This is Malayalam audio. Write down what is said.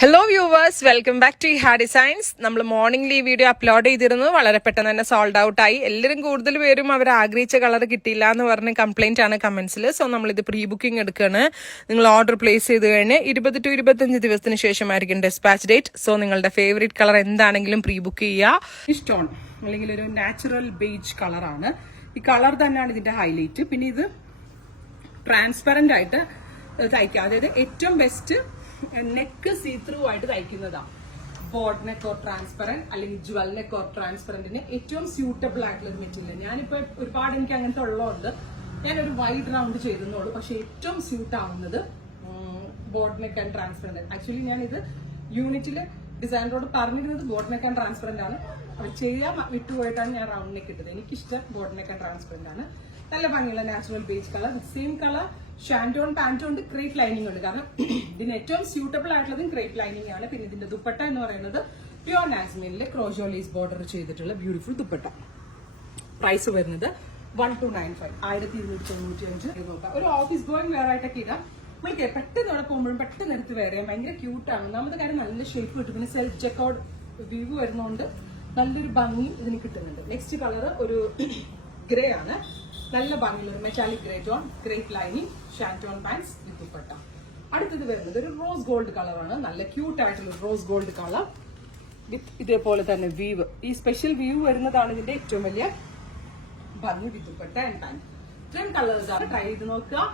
Hello viewers, welcome back to Ha Designs. നമ്മൾ മോർണിംഗിൽ ഈ വീഡിയോ അപ്ലോഡ് ചെയ്തിരുന്നു. വളരെ പെട്ടെന്ന് തന്നെ സോൾഡ് ഔട്ട് ആയി. എല്ലാവരും കൂടുതൽ പേരും അവർ ആഗ്രഹിച്ച കളർ കിട്ടിയില്ല എന്ന് പറഞ്ഞ് കംപ്ലൈന്റ് ആണ് കമന്റ്സിൽ. സോ നമ്മളിത് പ്രീ ബുക്കിംഗ് എടുക്കുകയാണ്. നിങ്ങൾ ഓർഡർ പ്ലേസ് ചെയ്ത് കഴിഞ്ഞ് 20 to 25 ദിവസത്തിന് ശേഷമായിരിക്കും ഡെസ്പാച്ച് ഡേറ്റ്. സോ നിങ്ങളുടെ ഫേവറേറ്റ് കളർ എന്താണെങ്കിലും പ്രീ ബുക്ക് ചെയ്യുക. സ്റ്റോൺ അല്ലെങ്കിൽ ഒരു നാച്ചുറൽ ബേജ് കളറാണ്. ഈ കളർ തന്നെയാണ് ഇതിന്റെ ഹൈലൈറ്റ്. പിന്നെ ഇത് ട്രാൻസ്പെറന്റ് ആയിട്ട് തയ്ക്കുക. അതായത് ഏറ്റവും ബെസ്റ്റ് നെക്ക് സീ ത്രൂ ആയിട്ട് തയ്ക്കുന്നതാണ്. ബോർഡ് നെക്ക് ഓർ ട്രാൻസ്പെറന്റ് അല്ലെങ്കിൽ ജ്വൽ നെക്ക് ഓർ ട്രാൻസ്പെറന്റിന് ഏറ്റവും സ്യൂട്ടബിൾ ആയിട്ടുള്ള ഒരു മെറ്റീരിയൽ. ഞാനിപ്പോ ഒരുപാട് എനിക്ക് അങ്ങനത്തെ ഉള്ളതുകൊണ്ട് ഞാനൊരു വൈഡ് റൗണ്ട് ചെയ്തെന്നുള്ളൂ. പക്ഷെ ഏറ്റവും സ്യൂട്ട് ആവുന്നത് board neck and transparent. Actually ഞാൻ ഇത് യൂണിറ്റില് ഡിസൈനറോട് പറഞ്ഞിരുന്നത് ബോർഡ് നെക്ക് ആൻഡ് ട്രാൻസ്പെറന്റ് ആണ്. അവർ ചെയ്യാൻ വിട്ടുപോയിട്ടാണ് ഞാൻ റൗണ്ട് നെക്ക് ഇട്ടത്. എനിക്കിഷ്ടം ബോർഡ് നെക്ക് ആൻഡ് ട്രാൻസ്പെറന്റ് ആണ്. നല്ല ഭംഗിയുള്ള natural beige colour, same colour ഷാൻറ്റോൺ പാൻറ്റും ഉണ്ട്, ക്രേപ്പ് ലൈനിങ് ഉണ്ട്. കാരണം ഇതിന് ഏറ്റവും സ്യൂട്ടബിൾ ആയിട്ടുള്ളതും ക്രേപ്പ് ലൈനിങ് ആണ്. പിന്നെ ഇതിന്റെ ദുപ്പട്ട എന്ന് പറയുന്നത് പ്യോർ നാസ്മിനിലെ ക്രോഷോ ലേസ് ബോർഡർ ചെയ്തിട്ടുള്ള ബ്യൂട്ടിഫുൾ ദുപ്പട്ട. പ്രൈസ് വരുന്നത് 1295, 1295. ഒരു ഓഫീസ് ഗോയിങ് വെയർ ആയിട്ടൊക്കെ ഇടാം. നമുക്ക് പെട്ടെന്ന് അവിടെ പോകുമ്പോഴും പെട്ടെന്ന് എടുത്ത് വെയർ ചെയ്യാം. ഭയങ്കര ക്യൂട്ടാണ്. ഒന്നാമത്തെ കാര്യം നല്ല ഷേപ്പ് കിട്ടും. പിന്നെ സെൽഫ് ചെക്കൗട്ട് വ്യൂ വരുന്നതുകൊണ്ട് നല്ലൊരു ഭംഗി ഇതിന് കിട്ടുന്നുണ്ട്. നെക്സ്റ്റ് കളർ ഒരു ഗ്രേ ആണ്. നല്ല ഭംഗിയുള്ള ഒരു metallic grey tone, crepe lining, shantoon pants with dupatta. അടുത്തത് വരുന്നത് ഒരു റോസ് ഗോൾഡ് കളറാണ്. നല്ല ക്യൂട്ട് ആയിട്ടുള്ള റോസ് ഗോൾഡ് കളർ വിത്ത് ഇതേപോലെ തന്നെ വീവ്. ഈ സ്പെഷ്യൽ വീവ് വരുന്നതാണ് ഇതിന്റെ ഏറ്റവും വലിയ ഭംഗി വിത്ത് ദുപ്പട്ട ആൻഡ് പാൻറ്. ഇത്രയും കളേഴ്സ് ആണ്. ട്രൈ ചെയ്ത് നോക്കുക.